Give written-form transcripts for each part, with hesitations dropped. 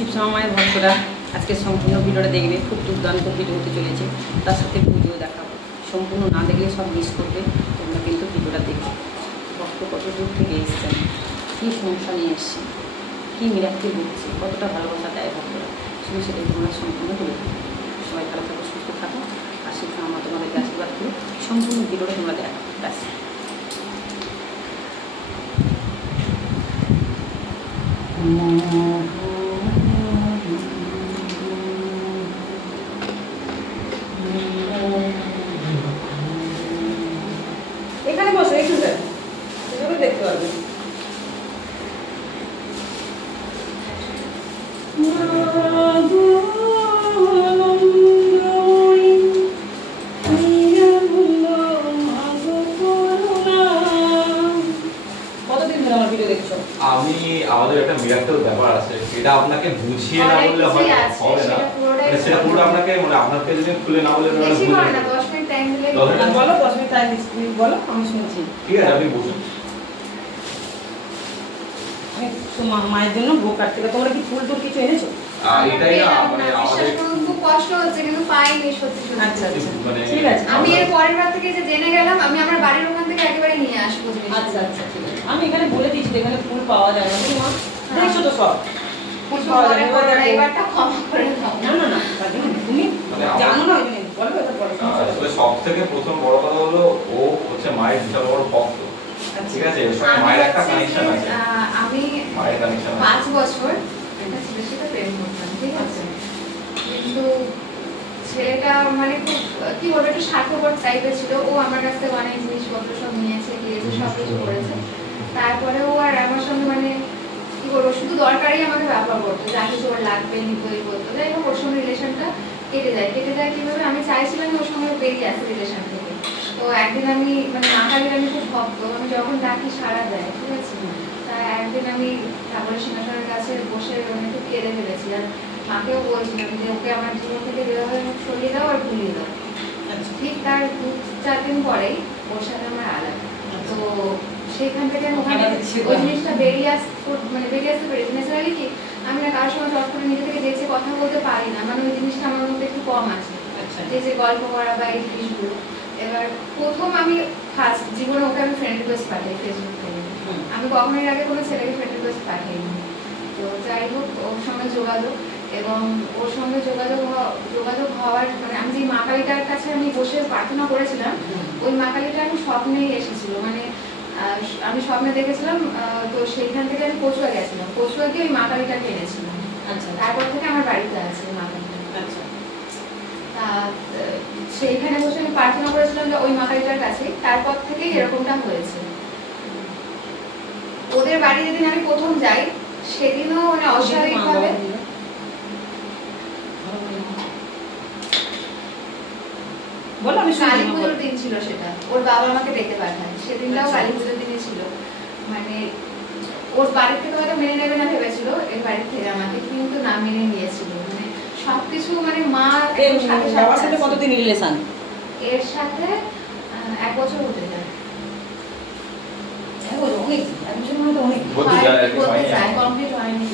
শিবশ্যামা মায়ের ভক্তরা আজকে সম্পূর্ণ ভিডিওটা দেখবে, খুব দুর্দান্ত ভিডিও হতে চলেছে। তার সাথে পুজো দেখাবো, সম্পূর্ণ না দেখলে সব মিস করবে। তোমরা কিন্তু ভিডিওটা দেখবে। ভক্ত কত দূর থেকে এসছেন, কী সমস্যা নিয়ে এসছে, কী মিরাক্কেল হচ্ছে, কতটা ভালোবাসা দেয় ভক্তরা, শুধু সেটাই তোমরা সম্পূর্ণ তুলে দেবে। সবাই ভালো থাকো, সুস্থ থাকো, আর শিবশ্যামা তোমাদেরকে আশীর্বাদ করে সম্পূর্ণ ভিডিওটা তোমরা দেখো। ব্যাস। এখানে বসো, একটু দেখতে পারবে। কতদিন ধরে আমার ভিডিও দেখছো? আমি আমাদের একটা মিরাক্কেল ব্যাপার আছে, এটা আপনাকে বুঝিয়ে না বললে হবে না। সেটা পুরো আপনাকে মানে আপনাকে যদি খুলে না বলে বেশি হয় না, 10 মিনিট টাইম দিলে বলো, 10 মিনিট টাইম দিচ্ছি, বলো, আমি শুনছি। ঠিক আছে, আপনি বসুন। আমি মায়ের জন্য ভোগ কাটতে, তোমরা কি ফুল টুল কিছু এনেছো? এটাই না মানে আমাদের খুব কষ্ট হচ্ছে, কিন্তু পাইনি সত্যি সত্যি। আচ্ছা আচ্ছা, মানে ঠিক আছে। আমি এর পরের বার থেকে যে জেনে গেলাম, আমি আমার বাড়ির ওখান থেকে একেবারে নিয়ে আসবো জিনিস। আচ্ছা আচ্ছা, ঠিক আছে। আমি এখানে বলে দিয়েছি এখানে ফুল পাওয়া যায় না, তোমা দেখছো তো সব ফুল পাওয়া যায় না। এবারটা ক্ষমা করে দাও। না না না, তুমি জানো না, বলো এটা বলো। আসলে সবথেকে প্রথম বড় কথা হলো ও হচ্ছে মায়ের বিশাল বড় ভক্ত। ঠিক আছে, ওর সঙ্গে মায়ের একটা কানেকশন আছে। আমি মায়ের কানেকশন 5 বছর একটা ছেলের সাথে প্রেম করতাম, ঠিক আছে, কিন্তু ছেলেটা মানে খুব কি বলবো, একটু স্বার্থপর টাইপের ছিল। ও আমার কাছ থেকে অনেক জিনিসপত্র সব নিয়েছে, দিয়েছে, সব কিছু করেছে। তারপরে ও আর আমার সঙ্গে মানে কি বলবো, শুধু দরকারই আমাকে ব্যবহার করতো, যা কিছু ওর লাগবে নিত এই করতো। যাই হোক, ওর সঙ্গে রিলেশনটা কেটে যায় কিভাবে, আমি চাইছিলাম ওর সঙ্গে বেরিয়ে আসতে রিলেশন থেকে। তো একদিন আমি মানে মাকালির আমি খুব ভক্ত, আমি যখন ডাকি সাড়া দেয়, ঠিক আছে। তা একদিন আমি ঠাকুরের সিংহাসনের কাছে বসে মানে একটু কেঁদে ফেলেছি, আর মাকেও বলছিলাম যে ওকে আমার জীবন থেকে যেভাবে সরিয়ে দাও আর ভুলিয়ে দাও। ঠিক তার 2-4 দিন পরেই ওর সাথে আমার আলাপ। তো সেখান থেকে ওখানে ওই জিনিসটা বেরিয়ে আসতে পেরেছি। ন্যাচারালি কি আমি না কারোর সঙ্গে চট করে নিজে থেকে যেচে কথা বলতে পারি না, মানে ওই জিনিসটা আমার মধ্যে একটু কম আছে, যে গল্প করা বা এই জিনিসগুলো। এবার প্রথম আমি ফার্স্ট জীবনে ওকে আমি ফ্রেন্ড রিকোয়েস্ট পাঠাই ফেসবুক থেকে। আমি কখনোই আগে কোনো ছেলেকে ফ্রেন্ড রিকোয়েস্ট পাঠাইনি। তো যাই হোক, ওর সঙ্গে যোগাযোগ, এবং ওর সঙ্গে যোগাযোগ হওয়ার মানে আমি যে মা কালীটার কাছে আমি বসে প্রার্থনা করেছিলাম, ওই মা কালীটা আমি স্বপ্নেই এসেছিল, মানে আমি স্বপ্নে দেখেছিলাম। তো সেইখান থেকে আমি কচুয়া গেছিলাম, কচুয়া গিয়ে ওই মা কালীটাকে এনেছিলাম। আচ্ছা, তারপর থেকে আমার বাড়িতে আছে মা কালীটা। আচ্ছা, তা সেইখানে বসে আমি প্রার্থনা করেছিলাম যে ওই মা কালীটার কাছে। তারপর থেকেই এরকমটা হয়েছে। ওদের বাড়ি যেদিন আমি প্রথম যাই, সেদিনও মানে অস্বাভাবিকভাবে কালী পুজোর দিন ছিল সেটা, ওর বাবা আমাকে ডেকে পাঠায়। সেদিনটাও কালী পুজোর দিনই ছিল। মানে ওর বাড়ির থেকে হয়তো মেনে নেবে না ভেবেছিল, এর বাড়ির থেকে আমাকে কিন্তু না মেনে নিয়েছিল। মানে সবকিছু মানে মা সাথে কতদিন রিলেশন? এর সাথে 1 বছর হতে যায়। অনেক, এক বছরের মধ্যে অনেক কমপ্লিট হয়নি।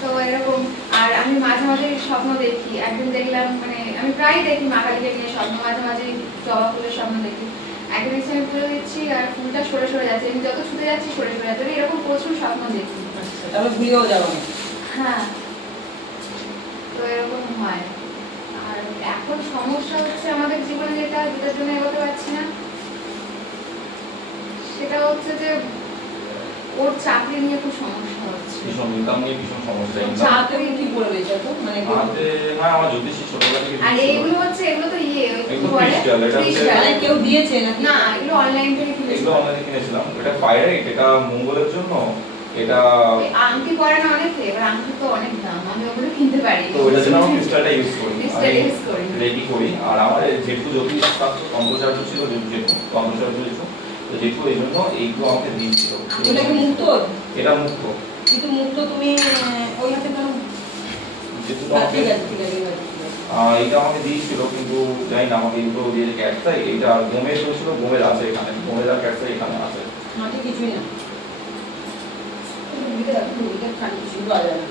তো এরকম, আর আমি মাঝে মাঝে স্বপ্ন দেখি। একদিন দেখলাম, মানে আমি প্রায় দেখি মা কালীকে নিয়ে স্বপ্ন, মাঝে মাঝে জবা ফুলের স্বপ্ন দেখি। একদিন এসে আমি ফুলে দিচ্ছি আর ফুলটা সরে সরে যাচ্ছে, আমি যত ছুটে যাচ্ছি সরে সরে যাচ্ছে, এরকম প্রচুর স্বপ্ন দেখি। তারপর ভুলেও যাবো। হ্যাঁ, তো এরকম হয়। আর এখন সমস্যা হচ্ছে আমাদের জীবনে যেটার জন্য এগোতে পারছি না, সেটা হচ্ছে যে ওর চাকরি নিয়ে খুব সমস্যা হচ্ছে। ভীষণ ইনকাম নিয়ে ভীষণ সমস্যা। চাকরি কি বলবে এটা? মানে আমার জ্যোতিষী ছোটবেলা থেকে। আর এইগুলো হচ্ছে, এগুলো তো কেউ দিয়েছে নাকি? না, এগুলো অনলাইন থেকে কিনেছি। এগুলো অনলাইনে কিনেছিলাম। এটা পাইরেট, এটা মঙ্গলের জন্য। এটা আংটি পরে না অনেকে, এবার আংটি তো অনেক দাম, আমি ওগুলো কিনতে পারি। তো এটার জন্য আমি ক্রিস্টালটা ইউজ করি, রেডি করি। আর আমার যেটুকু জ্যোতিষ শাস্ত্র তন্ত্রচার্য ছিল, যেটুকু তন্ত্রচার্য ছিল, তো যেটুকু এই জন্য এইগুলো আমাকে দিয়েছিল। এটা কি মুক্ত? এটা মুক্ত, কিন্তু মুক্ত তুমি ওই হাতে কেন? যেটুকু এইটা আমাকে দিয়েছিল, কিন্তু জানি না আমাকে এইগুলো দিয়েছে ক্যাটসাই। এইটা গোমের ছিল, গোমের আছে এখানে, গোমের আর ক্যাটসাই এখানে আছে। মাটি কিছুই না। মুরগিতে দেখো মুরগিতে খাঁটি শুরু পাওয়া যায় না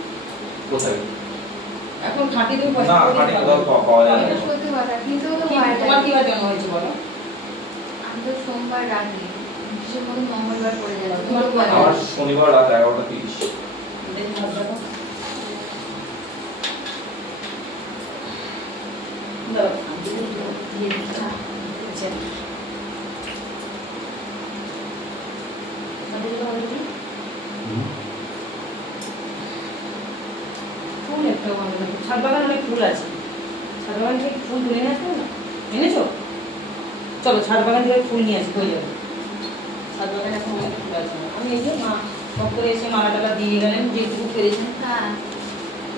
কোথায় এখন খাঁটি তুমি না খাঁটি কোথাও পাওয়া যায় এটা না সত্যি কথা, কিন্তু তো তোমার কিভাবে জন্ম হয়েছে বলো? আমি তো সোমবার রাতে, বিশেষ করে মঙ্গলবার পড়ে যাচ্ছে। তোমার কি বলে? আমার শনিবার রাত 11:30। দেখি হাত দেখো। দাও, আমি দিয়ে দিচ্ছি। আচ্ছা। ফুল একটা ছাদ বাগান অনেক ফুল আছে, ছাদ বাগান থেকে ফুল তুলে নিয়ে আসবে না? এনেছো? চলো ছাদ বাগান থেকে ফুল নিয়ে আসি, হয়ে যাবে। ছাদ বাগানে এখন অনেক ফুল আছে। আমি এই যে মা ভক্তরা এসে মালা টালা দিয়ে গেলেন, যেটুকু পেরেছেন। হ্যাঁ,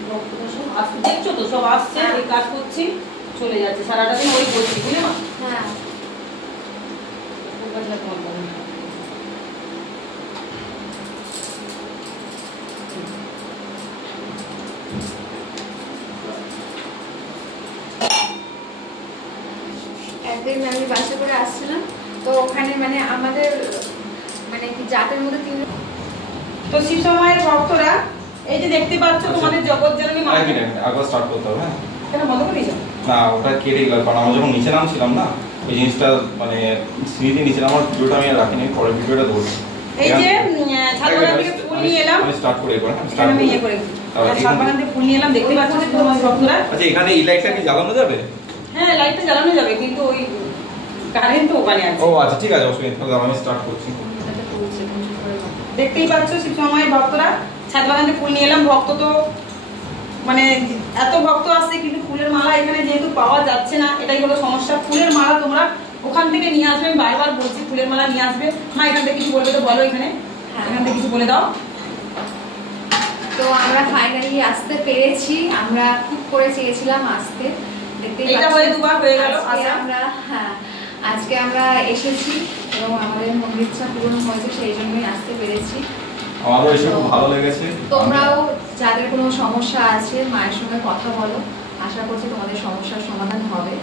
ভক্তরা সব আসছে, দেখছো তো সব আসছে, এই কাজ করছি, চলে যাচ্ছে, সারাটা দিন ওই করছি, বুঝলে মা? হ্যাঁ। ফুল গাছটা তোমার বাগানে। একদিন আমি বাসা করে আসছিলাম, তো ওখানে মানে আমাদের মানে কি জাতের মধ্যে 3 তো শিব সময়ের ভক্তরা এই যে দেখতে পাচ্ছ তোমাদের জগৎ জননী মা। এক মিনিট আবার স্টার্ট করতে হবে। হ্যাঁ কেন বন্ধ করে দিয়েছো? না ওটা কেটে গেল, কারণ আমরা যখন নিচে নামছিলাম না ওই জিনিসটা মানে সিঁড়িতে নিচে নামার ভিডিওটা আমি আর রাখিনি, পরের ভিডিওটা ধরছি। এই যে ছাদ বাগান থেকে ফুল নিয়ে এলাম, আমি স্টার্ট করে একবার এখানে স্টার্ট আমি ইয়ে করে ছাদ বাগান থেকে ফুল নিয়ে এলাম, দেখতে পাচ্ছ তোমার ভক্তরা। আচ্ছা এখানে এই লাইটটা কি জ্বালানো যাবে? হ্যাঁ লাইটটা জ্বালানো যাবে, কিন্তু ওই কারেন্ট তো ওখানে আছে। ও আচ্ছা ঠিক আছে, অসুবিধা নেই, তাহলে আমি স্টার্ট করছি। দেখতেই পাচ্ছ শিব সময়ের ভক্তরা ছাদ বাগান থেকে ফুল নিয়ে এলাম। ভক্ত তো মানে এত ভক্ত আসছে, কিন্তু ফুলের মালা এখানে যেহেতু পাওয়া যাচ্ছে না, এটাই হলো সমস্যা। ফুলের মালা তোমরা ওখান থেকে নিয়ে আসবে, আমি বারবার বলছি ফুলের মালা নিয়ে আসবে। মা এখান থেকে কিছু বলবে তো বলো, এখানে এখান থেকে কিছু বলে দাও। তো আমরা ফাইনালি আসতে পেরেছি, আমরা খুব করে চেয়েছিলাম আসতে। দেখতেই এটা হয়ে দুবার হয়ে গেল আজকে আসা। আমরা আজকে আমরা এসেছি এবং আমাদের মনের ইচ্ছা পূরণ হয়েছে, সেই জন্যই আসতে পেরেছি। আমারও এসে খুব ভালো লেগেছে। তোমরাও যাদের কোনো সমস্যা আছে মায়ের সঙ্গে কথা বলো, আশা করছি তোমাদের সমস্যার সমাধান হবে।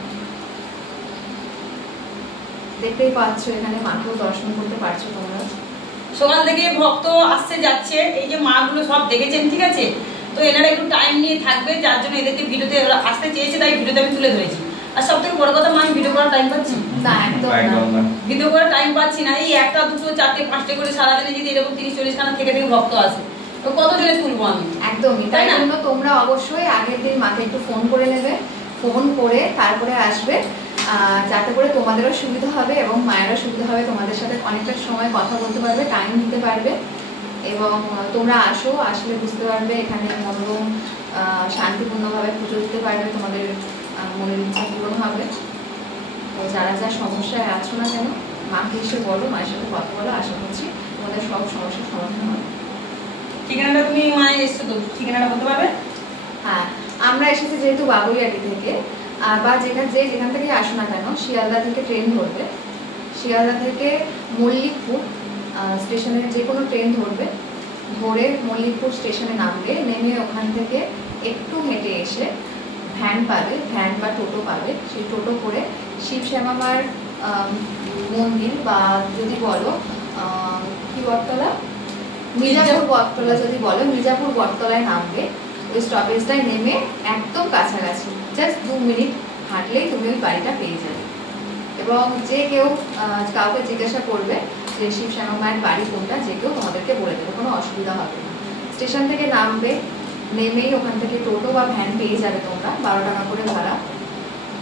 দেখতেই পাচ্ছ এখানে মাকেও দর্শন করতে পারছো তোমরা। সকাল থেকে ভক্ত আসছে যাচ্ছে, এই যে মাগুলো সব দেখেছেন, ঠিক আছে? তো এনারা একটু টাইম নিয়ে থাকবে, যার জন্য এদেরকে ভিডিওতে আসতে চেয়েছে, তাই ভিডিওতে আমি তুলে ধরেছি। আর সব থেকে বড় কথা মা, আমি ভিডিও করার টাইম পাচ্ছি না, একদম না। ভিডিও করার টাইম পাচ্ছি না। এই একটা দুটো চারটে পাঁচটে করে সারাদিনে যদি এরকম 30-40 খানা থেকে ভক্ত আসে, তো কত জনে তুলবো আমি? একদমই তাই তাই না? জন্য তোমরা অবশ্যই আগের দিন মাকে একটু ফোন করে নেবে, ফোন করে তারপরে আসবে, যাতে করে তোমাদেরও সুবিধা হবে এবং মায়েরও সুবিধা হবে, তোমাদের সাথে অনেকটা সময় কথা বলতে পারবে, টাইম দিতে পারবে। এবং তোমরা আসলে বুঝতে পারবে এখানে মনোরম শান্তিপূর্ণভাবে পুজো দিতে পারবে, তোমাদের মনের ইচ্ছা পূরণ হবে। তো যারা যা সমস্যায় আছো না কেন, মাকে এসে বলো, মায়ের সাথে কথা বলো, আশা করছি তোমাদের সব সমস্যার সমাধান হবে। ঠিকানাটা তুমি মায়ের এসছো তো, ঠিকানাটা বলতে পারবে? হ্যাঁ, আমরা এসেছি যেহেতু বাবুইয়াটি থেকে, বা যেখান থেকে আসো না কেন, শিয়ালদা থেকে ট্রেন ধরবে, শিয়ালদা থেকে মল্লিকপুর স্টেশনের যে কোনো ট্রেন ধরবে, ধরে মল্লিকপুর স্টেশনে নামবে, নেমে ওখান থেকে একটু হেঁটে এসে ভ্যান পাবে, ভ্যান বা টোটো পাবে, সেই টোটো করে শিব শ্যামা মার মন্দির, বা যদি বলো কি বটতলা, মির্জাপুর বটতলা যদি বলো, মির্জাপুর বটতলায় নামবে। ওই স্টপেজটায় নেমে একদম কাছাকাছি, জাস্ট 2 মিনিট হাঁটলেই তুমি ওই বাড়িটা পেয়ে যাবে। এবং যে কেউ কাউকে জিজ্ঞাসা করবে যে শিব শ্যামা মায়ের বাড়ি কোনটা, যে কেউ তোমাদেরকে বলে দেবে, কোনো অসুবিধা হবে না। স্টেশন থেকে নামবে, নেমেই ওখান থেকে টোটো বা ভ্যান পেয়ে যাবে তোমরা, 12 টাকা করে ভাড়া।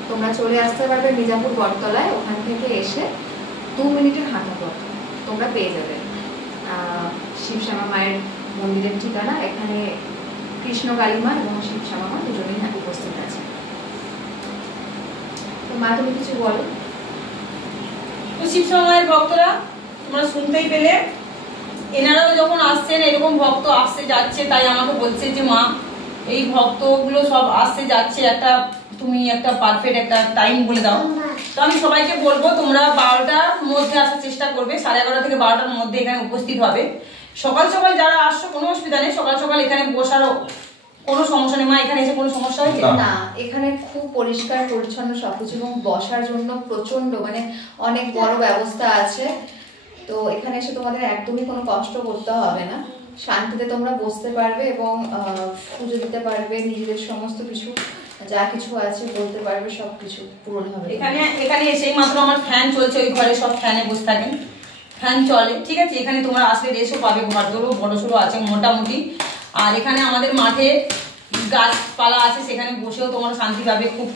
তোমরা চলে আসতে পারবে মির্জাপুর বটতলায়, ওখান থেকে এসে 2 মিনিটের হাঁটা পথ তোমরা পেয়ে যাবে শিব শ্যামা মায়ের মন্দিরের ঠিকানা। এখানে কৃষ্ণ কালীমা এবং শিব শ্যামা মা দুজনেই উপস্থিত আছে। তো মা, তুমি কিছু বলো। তো শিব সময়ের ভক্তরা তোমরা শুনতেই পেলে, এনারাও যখন আসছেন, এরকম ভক্ত আসছে যাচ্ছে, তাই আমাকে বলছে যে মা এই ভক্তগুলো সব আসছে যাচ্ছে, তুমি একটা পারফেক্ট একটা টাইম বলে দাও। তো আমি সবাইকে বলবো তোমরা 12টার মধ্যে আসার চেষ্টা করবে, 11:30 থেকে 12টার মধ্যে এখানে উপস্থিত হবে। সকাল সকাল যারা আসছো কোনো অসুবিধা নেই, সকাল সকাল এখানে বসারও কোনো সমস্যা নেই। মা এখানে এসে কোনো সমস্যা হয়েছে না? এখানে খুব পরিষ্কার পরিচ্ছন্ন সবকিছু, এবং বসার জন্য প্রচন্ড মানে অনেক বড় ব্যবস্থা আছে। তো এখানে এসে তোমাদের একদমই কোনো কষ্ট করতে হবে না, শান্তিতে তোমরা বসতে পারবে এবং পুজো দিতে পারবে, নিজেদের সমস্ত কিছু যা কিছু আছে বলতে পারবে, সবকিছু পূরণ হবে। এখানে এসেই মাত্র আমার ফ্যান চলছে, ওই ঘরে সব ফ্যানে বসে থাকেন, ফ্যান চলে, ঠিক আছে। এখানে তোমরা আসলে রেসও পাবে, ঘর দৌড়ও বড় সড়ো আছে মোটামুটি। আর এখানে আমাদের মাঠে গাছপালা আছে, সেখানে বসেও তোমরা শান্তি পাবে, খুব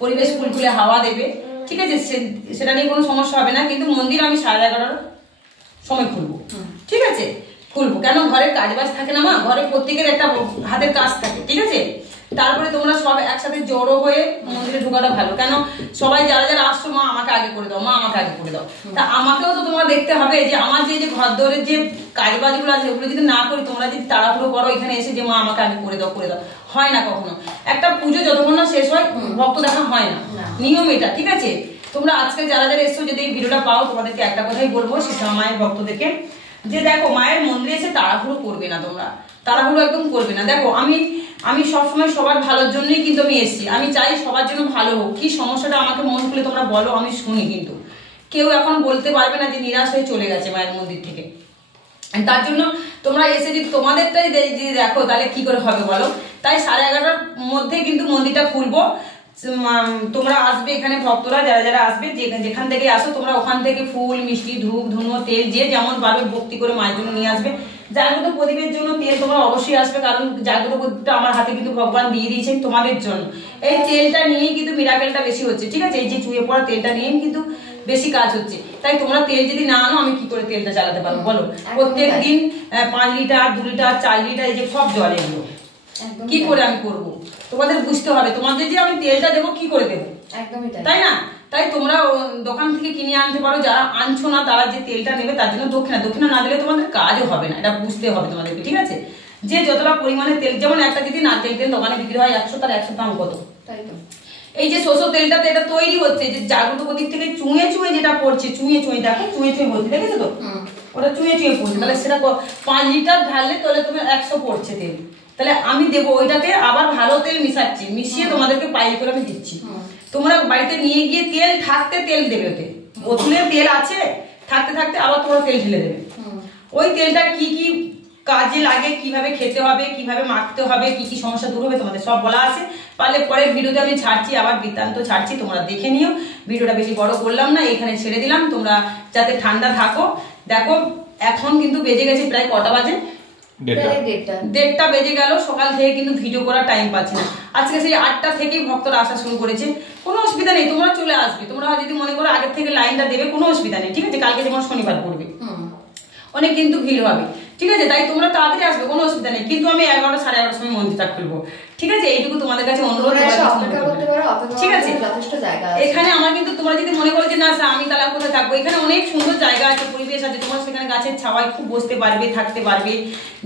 পরিবেশ ফুলফুলে হাওয়া দেবে, ঠিক আছে। সেটা নিয়ে কোনো সমস্যা হবে না। কিন্তু মন্দির আমি 11:30 সময় খুলবো, ঠিক আছে, খুলবো। কেন ঘরের কাজবাজ থাকে না মা, ঘরে প্রত্যেকের একটা হাতের কাজ থাকে, ঠিক আছে। তারপরে তোমরা সব একসাথে জড়ো হয়ে মন্দিরে ঢোকাটা ভালো। কেন সবাই যারা যারা আসছো, মা আমাকে আগে করে দাও, মা আমাকে আগে করে দাও। তা আমাকেও তো তোমরা দেখতে হবে যে আমার যে ঘর দৌড়ের যে কাজবাজগুলো আছে ওগুলো যদি না করি, তোমরা যদি তাড়াহুড়ো করো এখানে এসে যে মা আমাকে আগে করে দাও, হয় না কখনো। একটা পুজো যতক্ষণ না শেষ হয় ভক্ত দেখা হয় না, নিয়ম এটা, ঠিক আছে। তোমরা আজকে যারা যারা এসছো, যদি এই ভিডিওটা পাও, তোমাদেরকে একটা কথাই বলবো সীতা মায়ের ভক্তদেরকে, যে দেখো মায়ের মন্দিরে এসে তাড়াহুড়ো করবে না, তোমরা তাড়াহুড়ো একদম করবে না। দেখো আমি সবসময় সবার ভালোর জন্যই কিন্তু আমি এসেছি, আমি চাই সবার জন্য ভালো হোক। কি সমস্যাটা আমাকে মন খুলে তোমরা বলো, আমি শুনি। কিন্তু কেউ এখন বলতে পারবে না যে নিরাশ হয়ে চলে গেছে মায়ের মন্দির থেকে। তার জন্য তোমরা এসে যদি তোমাদেরটাই যদি দেখো তাহলে কি করে হবে বলো। তাই 11:30 মধ্যে কিন্তু মন্দিরটা খুলবো। তোমরা আসবে এখানে, ভক্তরা যারা যারা আসবে, যেখান থেকে আসো তোমরা ওখান থেকে ফুল, মিষ্টি, ধূপ, ধুনো, তেল যে যেমন পারবে ভক্তি করে মায়ের জন্য নিয়ে আসবে। জাগ্রত প্রদীপের জন্য তেল তোমরা অবশ্যই আসবে, কারণ জাগ্রত প্রদীপটা আমার হাতে কিন্তু ভগবান দিয়ে দিয়েছেন তোমাদের জন্য। এই তেলটা নিয়েই কিন্তু মিরাকেলটা বেশি হচ্ছে, ঠিক আছে। এই যে চুয়ে পড়া তেলটা নিয়েই কিন্তু বেশি কাজ হচ্ছে। তাই তোমরা তেল যদি না আনো, আমি কি করে তেলটা চালাতে পারবো বলো। প্রত্যেক দিন 5 লিটার, 2 লিটার, 4 লিটার এই যে সব জল এগুলো কি করে আমি করবো, তোমাদের বুঝতে হবে। তোমাদের যে আমি তেলটা দেবো, কি করে দেবো, তাই না। তাই তোমরা দোকান থেকে কিনে আনতে পারো, যারা আনছো না তারা যে তেলটা নেবে তার জন্য দক্ষিণা না দিলে তোমাদের কাজও হবে না, এটা বুঝতে হবে তোমাদেরকে, ঠিক আছে। যে যতটা পরিমাণে তেল, যেমন একটা যদি নারকেল তেল দোকানে বিক্রি হয় 100, তার 100 দাম কত, তাই তো। এই যে সরষের তেলটাতে এটা তৈরি হচ্ছে, যে জাগ্রত প্রদীপ থেকে চুঁয়ে যেটা পড়ছে, চুঁয়ে দেখো, চুঁয়ে বলছে, দেখেছো তো, ওটা চুঁয়ে পড়ছে। তাহলে সেটা 5 লিটার ঢাললে তাহলে তুমি 100 পড়ছে তেল। তাহলে আমি দেবো ওইটাতে আবার ভালো তেল মিশাচ্ছি, মিশিয়ে তোমাদেরকে পাইপ করে আমি দিচ্ছি। তোমরা বাড়িতে নিয়ে গিয়ে তেল থাকতে তেল দেবে, ওতে বোতলে তেল আছে, থাকতে আবার তোমরা তেল ঢেলে দেবে। ওই তেলটা কি কি কাজে লাগে, কিভাবে খেতে হবে, কিভাবে মাখতে হবে, কি কি সমস্যা দূর হবে, তোমাদের সব বলা আছে। পারলে পরের ভিডিওতে আমি ছাড়ছি, আবার বৃত্তান্ত ছাড়ছি, তোমরা দেখে নিও। ভিডিওটা বেশি বড় করলাম না, এখানে ছেড়ে দিলাম, তোমরা যাতে ঠান্ডা থাকো। দেখো এখন কিন্তু বেজে গেছে প্রায় কটা বাজে, 1:30 বেজে গেল। সকাল থেকে কিন্তু ভিডিও করার টাইম পাচ্ছি না। আজকে সেই 8টা থেকেই ভক্তরা আসা শুরু করেছে। কোনো অসুবিধা নেই, তোমরা চলে আসবে। তোমরা যদি মনে করো আগের থেকে লাইনটা দেবে, কোনো অসুবিধা নেই, ঠিক আছে। কালকে যেমন শনিবার পড়বে, অনেক কিন্তু ভিড় হবে, ঠিক আছে। তাই তোমরা তাড়াতাড়ি আসবে, কোনো অসুবিধা নেই। কিন্তু আমি 11টা, 11:30 সময় মন্দিরটা খুলবো, ঠিক আছে। এইটুকু তোমাদের কাছে অনুরোধ, ঠিক আছে। এখানে আমার কিন্তু তোমরা যদি মনে করো যে না আমি তাহলে কোথায় থাকবো, এখানে অনেক সুন্দর জায়গা আছে, পরিবেশ আছে, তোমরা সেখানে গাছের ছাওয়ায় খুব বসতে পারবে, থাকতে পারবে।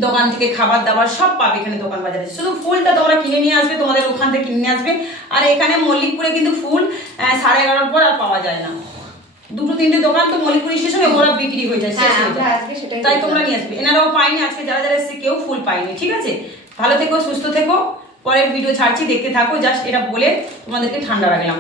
দোকান থেকে খাবার দাবার সব পাবে এখানে, দোকান বাজারে। শুধু ফুলটা তোমরা কিনে নিয়ে আসবে, তোমাদের ওখান থেকে কিনে নিয়ে আসবে। আর এখানে মল্লিকপুরে কিন্তু ফুল 11:30 পর আর পাওয়া যায় না। 2-3টে দোকান তো মল্লিকপুর স্টেশনে ওরা বিক্রি হয়ে যায়, তাই তোমরা নিয়ে আসবে। এনারাও পাইনি, আজকে যারা যারা এসেছে কেউ ফুল পাইনি, ঠিক আছে। ভালো থেকো, সুস্থ থেকো। পরের ভিডিও ছাড়ছি, দেখতে থাকো। জাস্ট এটা বলে তোমাদেরকে ঠান্ডা রাখলাম।